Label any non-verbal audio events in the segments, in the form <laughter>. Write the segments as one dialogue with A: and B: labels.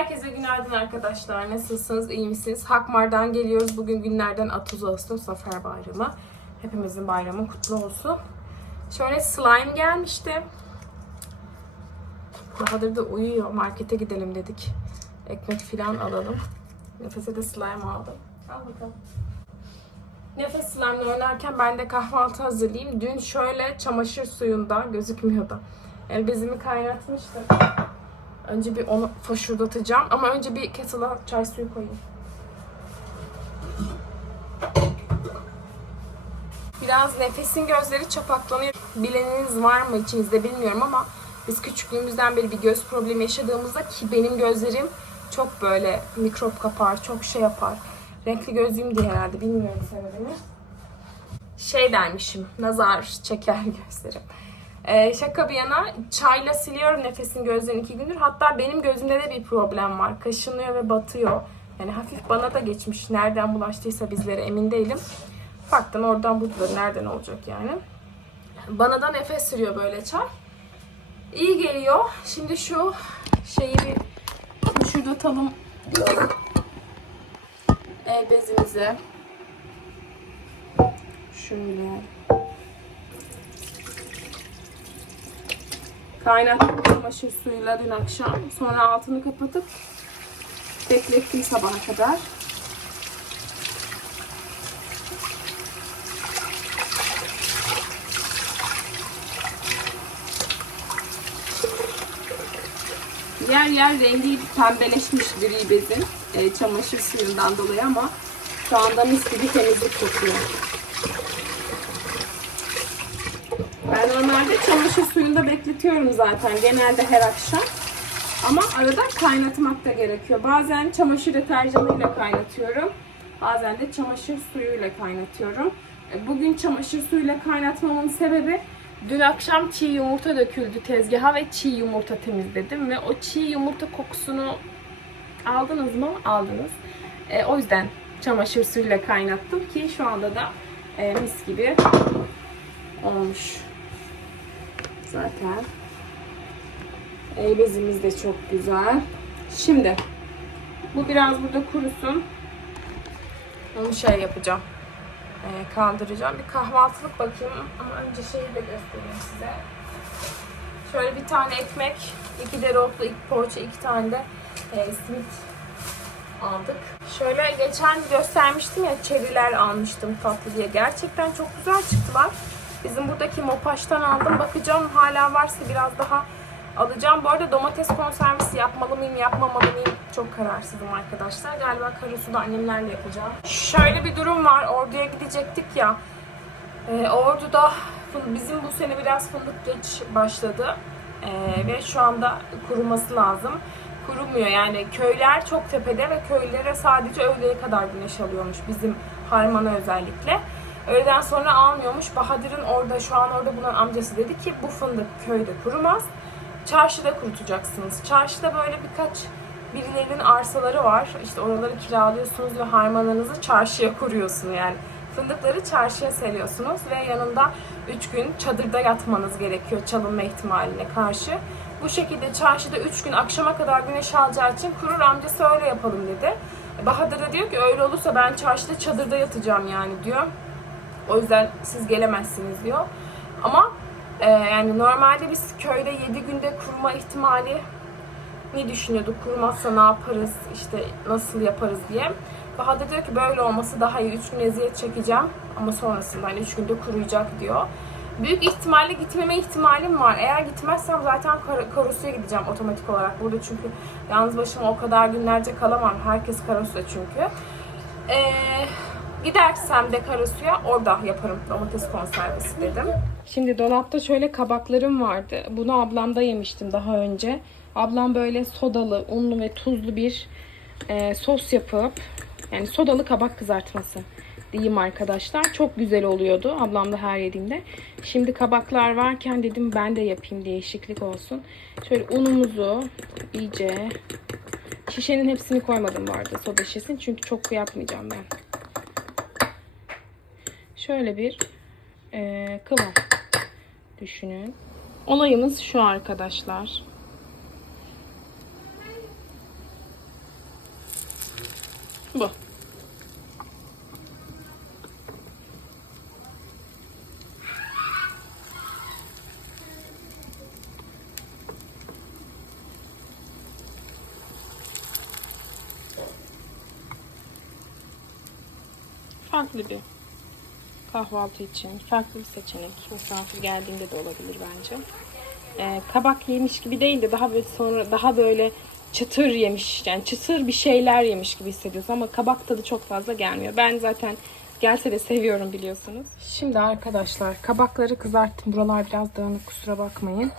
A: Herkese günaydın arkadaşlar. Nasılsınız? İyi misiniz? Hakmar'dan geliyoruz. Bugün günlerden 30 Ağustos Zafer Bayramı. Hepimizin bayramı kutlu olsun. Şöyle slime gelmişti. Bahadır da uyuyor. Markete gidelim dedik. Ekmek falan alalım. Nefese de slime aldım. Al bakalım. Nefes slime'la oynarken ben de kahvaltı hazırlayayım. Dün şöyle çamaşır suyunda gözükmüyordu. El bezimi kaynatmıştım. Önce bir onu foşurdatacağım. Ama önce bir kettle'a çay suyu koyayım. Biraz nefesin gözleri çapaklanıyor. Bileniniz var mı içinizde bilmiyorum ama biz küçüklüğümüzden beri bir göz problemi yaşadığımızda ki benim gözlerim çok böyle mikrop kapar, çok şey yapar. Renkli gözlüğüm diye herhalde bilmiyorum sebebini. Şey dermişim, nazar çeker <laughs> gözlerim. Ee, şaka bir yana çayla siliyorum nefesin gözlerini iki gündür. Hatta benim gözümde de bir problem var. Kaşınıyor ve batıyor. Yani hafif bana da geçmiş. Nereden bulaştıysa bizlere emin değilim. Baktım oradan buradan nereden olacak yani. Bana da nefes sürüyor böyle çay. İyi geliyor. Şimdi şu şeyi bir şuradatalım. El bezimizi. Şöyle. Kaynattım çamaşır suyuyla dün akşam. Sonra altını kapatıp beklettim sabaha kadar. Yer yer rengi pembeleşmiş gri bezin e, çamaşır suyundan dolayı ama şu anda mis gibi temizlik kokuyor. Ben normalde çamaşır suyunda bekletiyorum zaten genelde her akşam. Ama arada kaynatmak da gerekiyor. Bazen çamaşır deterjanıyla kaynatıyorum. Bazen de çamaşır suyuyla kaynatıyorum. E, Bugün çamaşır suyuyla kaynatmamın sebebi dün akşam çiğ yumurta döküldü tezgaha ve çiğ yumurta temizledim ve o çiğ yumurta kokusunu aldınız mı? Aldınız. E, o yüzden çamaşır suyuyla kaynattım ki şu anda da e, mis gibi olmuş. Zaten el bezimiz de çok güzel. Şimdi bu biraz burada kurusun. Onu şey yapacağım. Ee, kaldıracağım. Bir kahvaltılık bakayım ama önce şeyi de göstereyim size. Şöyle bir tane ekmek, iki dereotlu, iki poğaça, iki tane de e, simit aldık. Şöyle geçen göstermiştim ya çeriler almıştım tatlı diye. Gerçekten çok güzel çıktılar. Bizim buradaki Mopaş'tan aldım. Bakacağım hala varsa biraz daha alacağım. Bu arada domates konservesi yapmalı mıyım, yapmamalı mıyım? Çok kararsızım arkadaşlar. Galiba Karasu'da annemlerle yapacağım. Şöyle bir durum var. Ordu'ya gidecektik ya. Ee, Ordu'da bizim bu sene biraz fındık geç başladı. Ee, ve şu anda kuruması lazım. Kurumuyor yani köyler çok tepede ve köylere sadece öğleye kadar güneş alıyormuş bizim harmana özellikle. Öğleden sonra almıyormuş. Bahadır'ın orada şu an orada bulunan amcası dedi ki bu fındık köyde kurumaz. Çarşıda kurutacaksınız. Çarşıda böyle birkaç birilerinin arsaları var. İşte oraları kiralıyorsunuz ve harmanınızı çarşıya kuruyorsun yani. Fındıkları çarşıya seriyorsunuz ve yanında 3 gün çadırda yatmanız gerekiyor çalınma ihtimaline karşı. Bu şekilde çarşıda 3 gün akşama kadar güneş alacağı için kurur amcası öyle yapalım dedi. Bahadır diyor ki öyle olursa ben çarşıda çadırda yatacağım yani diyor. O yüzden siz gelemezsiniz diyor. Ama e, yani normalde biz köyde 7 günde kurma ihtimali ne düşünüyorduk? Kurmazsa ne yaparız? işte nasıl yaparız diye. Bahadır diyor ki böyle olması daha iyi. 3 gün eziyet çekeceğim ama sonrasında hani 3 günde kuruyacak diyor. Büyük ihtimalle gitmeme ihtimalim var. Eğer gitmezsem zaten Kar- Karasu'ya gideceğim otomatik olarak. Burada çünkü yalnız başıma o kadar günlerce kalamam. Herkes Karasu'da çünkü. Ee, gidersem de Karasu'ya orada yaparım domates konservesi dedim. Şimdi dolapta şöyle kabaklarım vardı. Bunu ablamda yemiştim daha önce. Ablam böyle sodalı, unlu ve tuzlu bir e, sos yapıp yani sodalı kabak kızartması diyeyim arkadaşlar. Çok güzel oluyordu ablam da her yediğimde. Şimdi kabaklar varken dedim ben de yapayım değişiklik olsun. Şöyle unumuzu iyice şişenin hepsini koymadım arada soda şişesini çünkü çok yapmayacağım ben. Şöyle bir e, kıvam düşünün. Olayımız şu arkadaşlar. Bu. Farklı bir kahvaltı için farklı bir seçenek. Misafir geldiğinde de olabilir bence. Ee, kabak yemiş gibi değil de daha böyle sonra daha böyle çıtır yemiş yani çıtır bir şeyler yemiş gibi hissediyorsun ama kabak tadı çok fazla gelmiyor. Ben zaten gelse de seviyorum biliyorsunuz. Şimdi arkadaşlar kabakları kızarttım. Buralar biraz dağınık kusura bakmayın.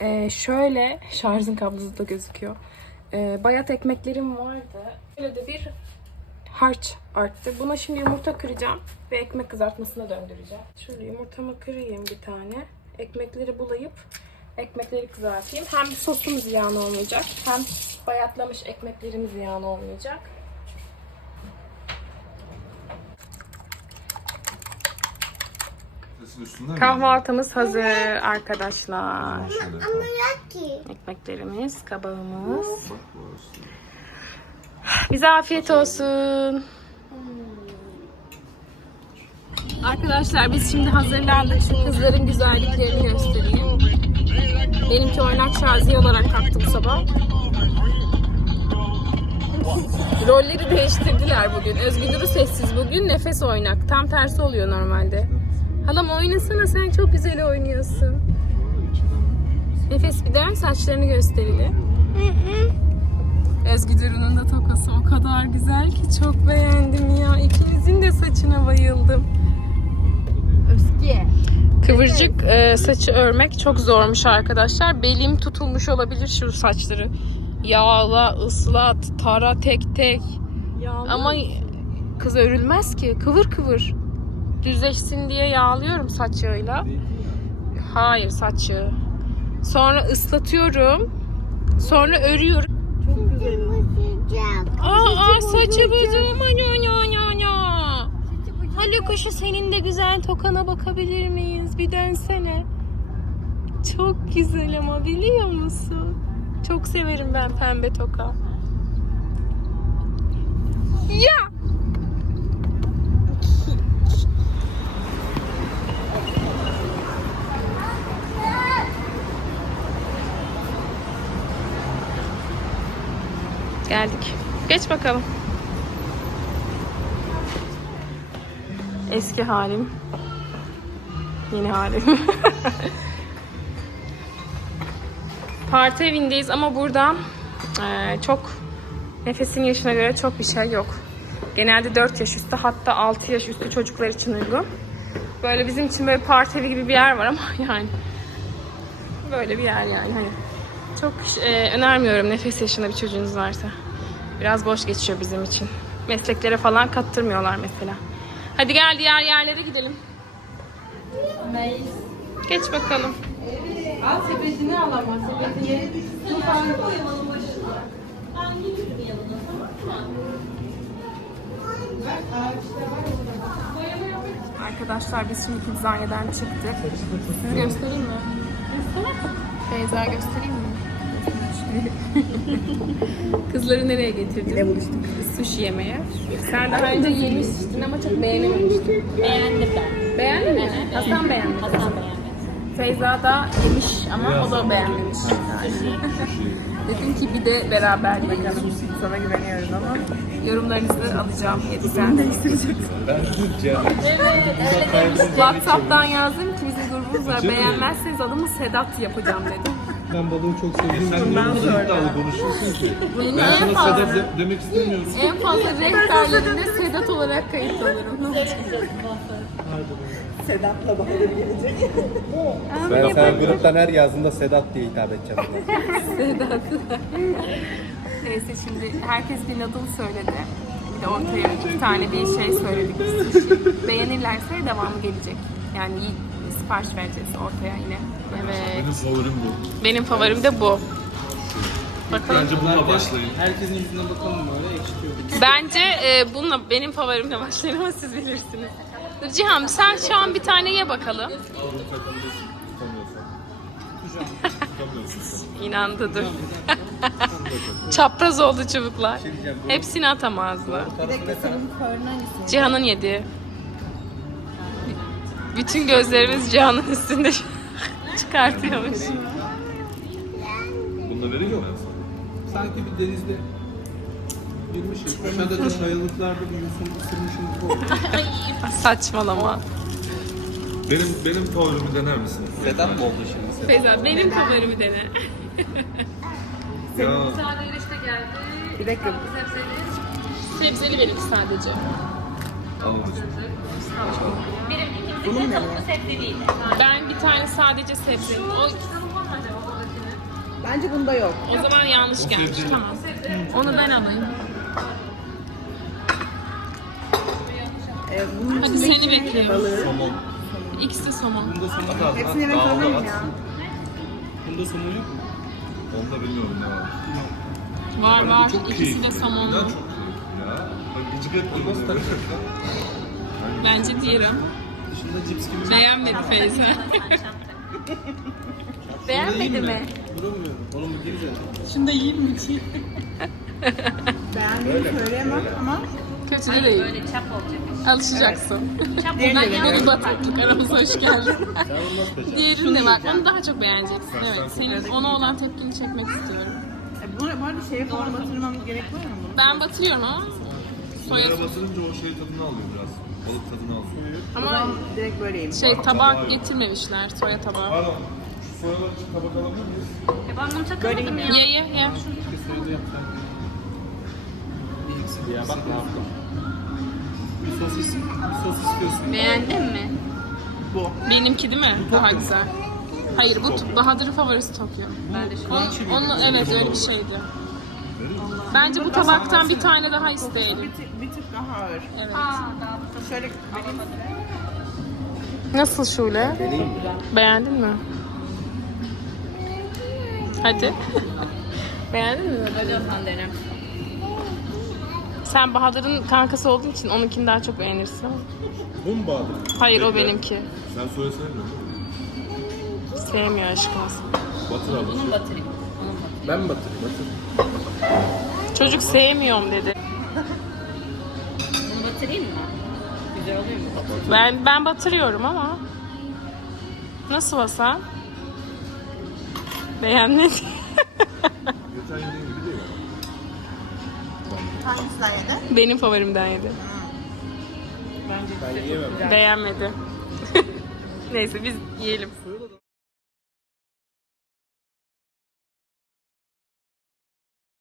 A: Ee, şöyle şarjın kablosu da gözüküyor. Ee, bayat ekmeklerim vardı. Böyle de bir harç arttı. Buna şimdi yumurta kıracağım ve ekmek kızartmasına döndüreceğim. Şöyle yumurtamı kırayım bir tane. Ekmekleri bulayıp ekmekleri kızartayım. Hem sosum ziyan olmayacak hem bayatlamış ekmeklerim ziyan olmayacak.
B: Üstünden?
A: Kahvaltımız hazır arkadaşlar.
B: Şöyle.
C: Yok ki.
A: Ekmeklerimiz, kabağımız.
B: Bak.
A: Bize afiyet olsun. Arkadaşlar biz şimdi hazırlandık. Şu kızların güzelliklerini göstereyim. Benimki oynak şaziye olarak kalktı bu sabah. Rolleri değiştirdiler bugün. Özgür sessiz bugün, nefes oynak. Tam tersi oluyor normalde. Halam oynasana sen çok güzel oynuyorsun. Nefes bir dön saçlarını gösterelim. Ezgi Duru'nun da tokası o kadar güzel ki çok beğendim ya. İkinizin de saçına bayıldım.
C: Özge.
A: Kıvırcık e, saçı örmek çok zormuş arkadaşlar. Belim tutulmuş olabilir şu saçları. Yağla, ıslat, tara tek tek. Ama kız örülmez ki. Kıvır kıvır. Düzleşsin diye yağlıyorum saç yağıyla. Hayır saç yağı. Sonra ıslatıyorum. Sonra örüyorum. Aa, aa saçı bacağım. Anya, anya, anya, anya. Haluk kuşu senin de güzel tokana bakabilir miyiz? Bir dönsene. Çok güzel ama biliyor musun? Çok severim ben pembe toka. Ya! Geldik. Geç bakalım. Eski halim. Yeni halim. <laughs> Parti evindeyiz ama burada eee, çok nefesin yaşına göre çok bir şey yok. Genelde 4 yaş üstü hatta 6 yaş üstü çocuklar için uygun. Böyle bizim için böyle parti evi gibi bir yer var ama <laughs> yani böyle bir yer yani hani çok eee, önermiyorum nefes yaşında bir çocuğunuz varsa. Biraz boş geçiyor bizim için. Mesleklere falan kattırmıyorlar mesela. Hadi gel diğer yerlere gidelim. Geç bakalım.
D: Al sepetini al ama sepetini. Su falan koy.
A: Arkadaşlar biz şimdi pizzaneden çıktık. Sizi göstereyim mi? Beyza göstereyim mi? <laughs> Kızları nereye getirdin? Ne buluştuk? Sushi yemeye. Sen daha önce yemiştin ama çok beğenememiştin.
E: Beğendim ben.
A: Beğendin mi? Hasan beğendi.
E: Hasan beğenmedi.
A: Feyza da yemiş ama o da beğenmemiş. Dedim ki bir de beraber bakalım. Sana güveniyorum ama yorumlarınızı alacağım. Hadi sen değiştireceksin. WhatsApp'tan yazdım ki bizim grubumuz var. Beğenmezseniz adımı Sedat yapacağım dedim.
F: Ben balığı çok sevdiğim
B: Sen
F: için
B: niye
F: ben
B: iddialı konuşuyorsun ki? Ben
A: en
B: sana
A: fazla,
B: Sedat de- demek istemiyorum.
A: en fazla rehberlerinde Sedat olarak kayıt olurum. Ne olacak?
F: Ben sana gruptan her yazdığında Sedat diye hitap edeceğim.
A: Sedat. Neyse şimdi herkes bir noodle söyledi. Bir de ortaya iki tane bir şey söyledik. Sushi. Beğenirlerse devamı gelecek. Yani iyi sipariş vereceğiz ortaya yine. Evet.
B: Benim favorim bu.
A: Benim favorim de bu. Bakalım.
B: Bence bununla başlayın.
F: Herkesin yüzüne bakalım böyle ekşitiyor.
A: Bence e, bununla benim favorimle başlayın ama siz bilirsiniz. Dur Cihan sen şu an bir tane ye bakalım. <laughs> İnandı dur. <laughs> Çapraz oldu çubuklar. Hepsini atamazdı. Cihan'ın yedi. Bütün gözlerimiz Cihan'ın üstünde çıkartıyormuş.
B: Bunu da vereyim mi ben sana?
F: Sanki bir denizde girmişim. Aşağıda da kayalıklarda bir yosun ısırmışım. <laughs>
A: Saçmalama.
B: Benim benim favorimi dener misin?
F: Sedat mı oldu şimdi Sedat?
A: Feyza benim favorimi dene.
B: Ya
A: Bir dakika. Sebzeli benimki sadece.
B: Al babacığım.
A: Ben bir tane sadece sebzeli. O,
D: Bence bunda yok.
A: o zaman yanlış gelmiş. Tamam. Onu ben alayım.
D: Ee, bunun
A: Hadi
D: içindeki
A: seni bekliyorum.
D: balığı.
B: Somon.
A: İkisi de somon.
F: Bunda somon
B: At
F: yok.
B: at at.
D: Hepsini yemek
B: Dağıldı, at.
D: ya.
F: Bunda somon yok mu?
B: Onda bilmiyorum ne var.
A: Var var.
B: çok
A: İkisi de
B: keyifli. İnan çok ya. Bak gıcık ettim.
F: Nasıl
B: bunu.
A: Bence diğerim.
F: Dışında cips gibi.
A: Beğenmedi Feyza. Beğenmedi mi?
F: Duramıyorum. Oğlum bu gerizekalı.
A: Şunu da yiyeyim mi ki?
D: Beğendiğimi söyleyemem ama
A: Kötü de değil. Alışacaksın.
D: diğerini de
A: Ben yine
D: beğendim.
A: bir bataklık aramıza hoş geldin.
F: Sen bunu nasıl becerdin?
A: Diğerini de bak onu daha çok beğeneceksin. Evet.
B: sen
A: Senin ona olan tepkini çekmek istiyorum.
D: E, bu, arada şeye falan batırmamız gerek var mı bunu?
A: Ben batırıyorum ama soya
B: Sulara batırınca o şey tadını alıyor biraz. Balık tadını alıyor.
A: Ama
D: direkt böyle yiyeyim.
A: şey tabak getirmemişler soya tabağı.
B: Pardon. Şu soyalar için tabak alabilir miyiz?
D: Böyle yiyeyim ya.
A: Ye ye ye.
F: Bir ikisi ya bak ne yaptım. Bir sosis, bir sos istiyorsun.
A: Beğendin mi?
D: Bu.
A: Benimki değil mi? Daha güzel. Hayır bu Bahadır'ın favorisi Tokyo. Onun, onun evet öyle bir şeydi. Bence bu tabaktan bir tane daha
D: Bir
A: isteyelim.
D: tık, bir tık daha ağır.
A: Evet.
D: Şöyle vereyim.
A: Nasıl Şule? Beğendin mi? Hadi. Beğendin mi? Hadi sen Bahadır'ın kankası olduğun için onunkini daha çok beğenirsin.
B: Bu mu Bahadır?
A: Hayır o
B: Bekle.
A: benimki.
B: Sen soya sevmiyor musun?
A: Sevmiyor aşkım olsun.
B: Batır abi.
F: Ben mi batırayım? Batır.
A: Çocuk sevmiyorum dedi.
E: Bunu batırayım mı? Güzel oluyor mu?
A: Ben ben batırıyorum ama. Nasıl Hasan? Beğenmedi.
B: Geçen yediğin gibi değil.
D: Hangisinden yedi?
A: Benim favorimden yedi.
F: Ben yiyemem.
A: Beğenmedi. <laughs> Neyse biz yiyelim.